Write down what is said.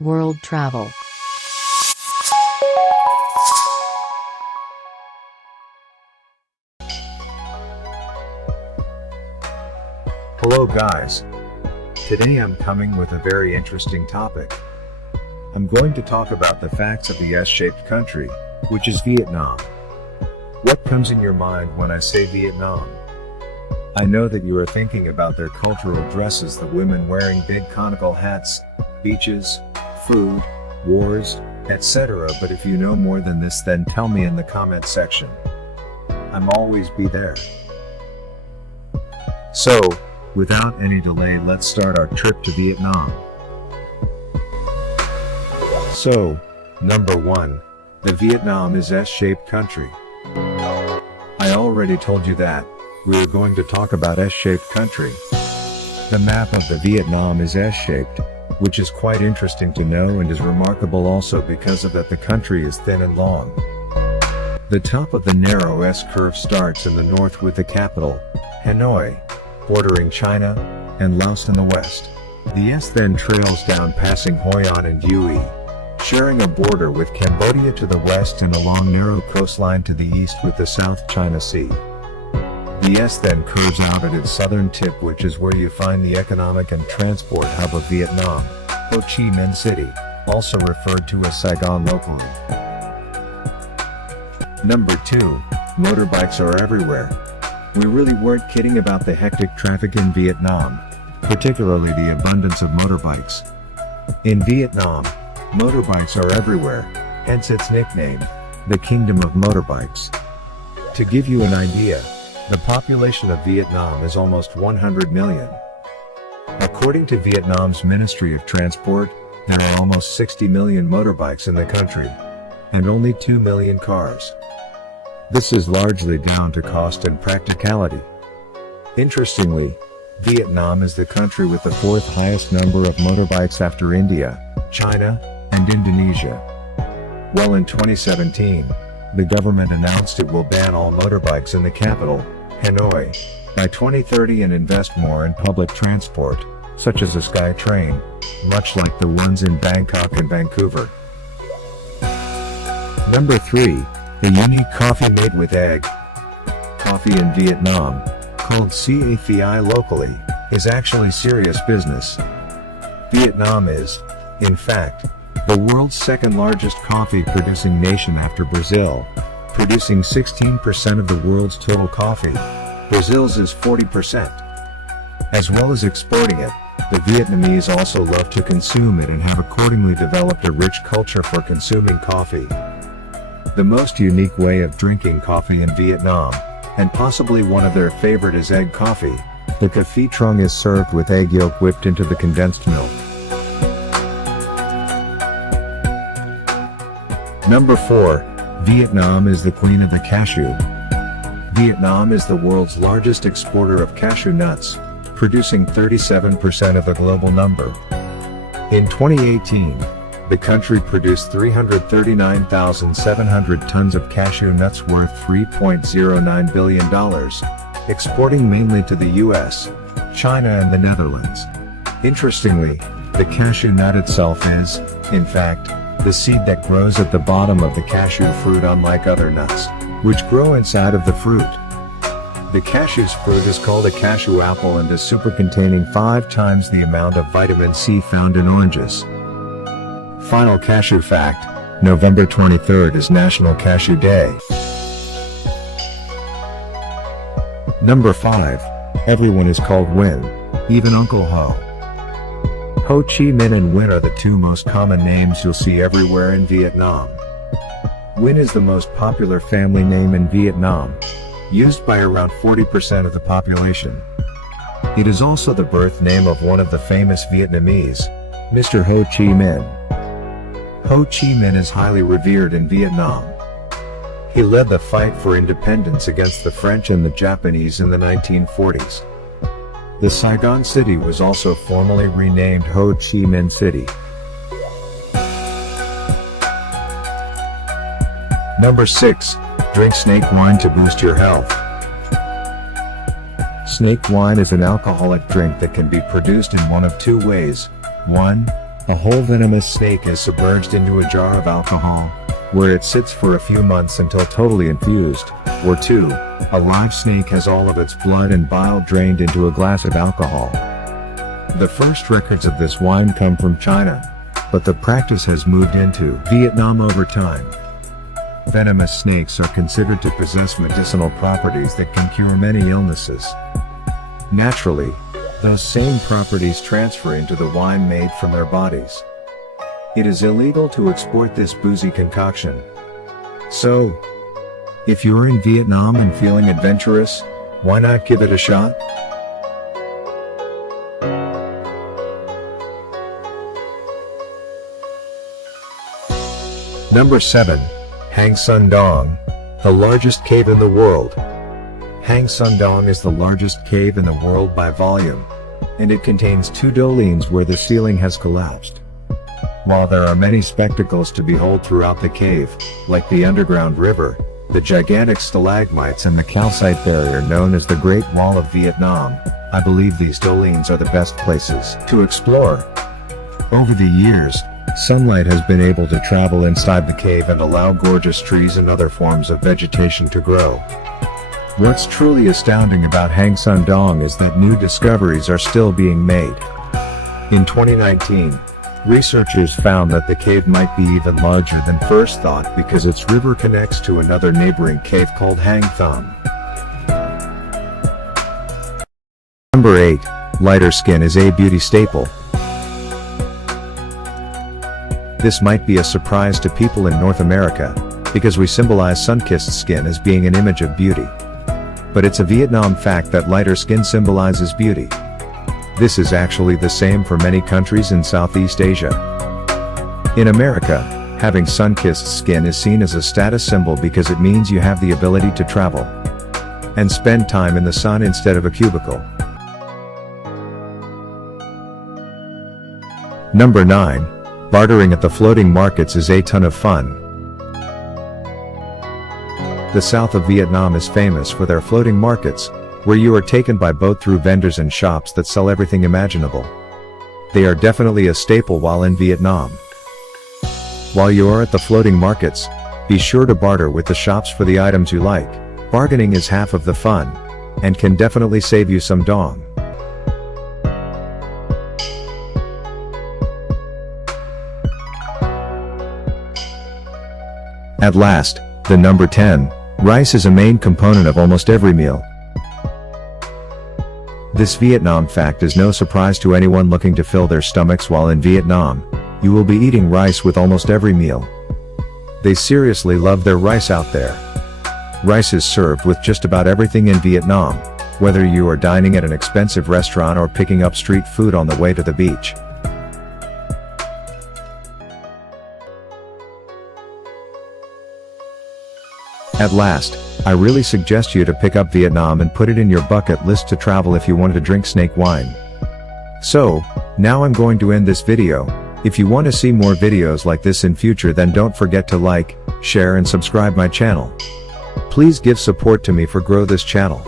World travel. Hello guys. Today I'm coming with a very interesting topic. I'm going to talk about the facts of the S-shaped country, which is Vietnam. What comes in your mind when I say Vietnam? I know that you are thinking about their cultural dresses, the women wearing big conical hats, beaches, food, wars, etc. But if you know more than this, then tell me in the comment section. I'm always be there. So, without any delay, let's start our trip to Vietnam. So, number 1, the Vietnam is S-shaped country. I already told you that we are going to talk about S-shaped country. The map of the Vietnam is S-shaped, which is quite interesting to know and is remarkable also because of that the country is thin and long. The top of the narrow S curve starts in the north with the capital, Hanoi, bordering China and Laos in the west. The S then trails down passing Hoi An and Due, sharing a border with Cambodia to the west and a long narrow coastline to the east with the South China Sea. The S then curves out at its southern tip, which is where you find the economic and transport hub of Vietnam, Ho Chi Minh City, also referred to as Saigon locally. Number 2, motorbikes are everywhere. We really weren't kidding about the hectic traffic in Vietnam, particularly the abundance of motorbikes. In Vietnam, motorbikes are everywhere, hence its nickname, the Kingdom of Motorbikes. To give you an idea, the population of Vietnam is almost 100 million. According to Vietnam's Ministry of Transport, there are almost 60 million motorbikes in the country, and only 2 million cars. This is largely down to cost and practicality. Interestingly, Vietnam is the country with the 4th highest number of motorbikes after India, China, and Indonesia. Well, in 2017, the government announced it will ban all motorbikes in the capital, Hanoi, by 2030 and invest more in public transport, such as a sky train, much like the ones in Bangkok and Vancouver. Number 3, the unique coffee made with egg. Coffee in Vietnam, called Cafi locally, is actually serious business. Vietnam is, in fact, the world's second largest coffee producing nation after Brazil, producing 16% of the world's total coffee. Brazil's is 40%. As well as exporting it, the Vietnamese also love to consume it and have accordingly developed a rich culture for consuming coffee. The most unique way of drinking coffee in Vietnam, and possibly one of their favorite, is egg coffee. The café trung is served with egg yolk whipped into the condensed milk. Number 4, Vietnam is the queen of the cashew. Vietnam is the world's largest exporter of cashew nuts, producing 37% of the global number. In 2018, the country produced 339,700 tons of cashew nuts worth $3.09 billion, exporting mainly to the US, China and the Netherlands. Interestingly, the cashew nut itself is, in fact, the seed that grows at the bottom of the cashew fruit, unlike other nuts, which grow inside of the fruit. The cashew's fruit is called a cashew apple and is containing 5 times the amount of vitamin C found in oranges. Final cashew fact, November 23rd is National Cashew Day. Number 5, everyone is called Nguyen, even Uncle Ho. Ho Chi Minh and Nguyen are the 2 most common names you'll see everywhere in Vietnam. Nguyen is the most popular family name in Vietnam, used by around 40% of the population. It is also the birth name of one of the famous Vietnamese, Mr. Ho Chi Minh. Ho Chi Minh is highly revered in Vietnam. He led the fight for independence against the French and the Japanese in the 1940s. The Saigon city was also formally renamed Ho Chi Minh City. Number 6, drink snake wine to boost your health. Snake wine is an alcoholic drink that can be produced in one of 2 ways. 1. A whole venomous snake is submerged into a jar of alcohol, where it sits for a few months until totally infused. Or 2. A live snake has all of its blood and bile drained into a glass of alcohol. The first records of this wine come from China, but the practice has moved into Vietnam over time. Venomous snakes are considered to possess medicinal properties that can cure many illnesses. Naturally, those same properties transfer into the wine made from their bodies. It is illegal to export this boozy concoction. So, if you're in Vietnam and feeling adventurous, why not give it a shot? Number 7. Hang Son Doong, the largest cave in the world. Hang Son Doong is the largest cave in the world by volume, and it contains 2 dolines where the ceiling has collapsed. While there are many spectacles to behold throughout the cave, like the underground river, the gigantic stalagmites and the calcite barrier known as the Great Wall of Vietnam, I believe these dolines are the best places to explore. Over the years, sunlight has been able to travel inside the cave and allow gorgeous trees and other forms of vegetation to grow. What's truly astounding about Hang Son Doong is that new discoveries are still being made. In 2019, researchers found that the cave might be even larger than first thought because its river connects to another neighboring cave called Hang Thum. Number 8. Lighter skin is a beauty staple. This might be a surprise to people in North America, because we symbolize sun-kissed skin as being an image of beauty. But it's a Vietnam fact that lighter skin symbolizes beauty. This is actually the same for many countries in Southeast Asia. In America, having sun-kissed skin is seen as a status symbol because it means you have the ability to travel and spend time in the sun instead of a cubicle. Number 9. Bartering at the floating markets is a ton of fun. The south of Vietnam is famous for their floating markets, where you are taken by boat through vendors and shops that sell everything imaginable. They are definitely a staple while in Vietnam. While you are at the floating markets, be sure to barter with the shops for the items you like. Bargaining is half of the fun, and can definitely save you some dong. At last, the number 10, rice is a main component of almost every meal. This Vietnam fact is no surprise to anyone looking to fill their stomachs while in Vietnam. You will be eating rice with almost every meal. They seriously love their rice out there. Rice is served with just about everything in Vietnam, whether you are dining at an expensive restaurant or picking up street food on the way to the beach. At last, I really suggest you to pick up Vietnam and put it in your bucket list to travel if you want to drink snake wine. So, now I'm going to end this video. If you want to see more videos like this in future, then don't forget to like, share and subscribe my channel. Please give support to me for grow this channel.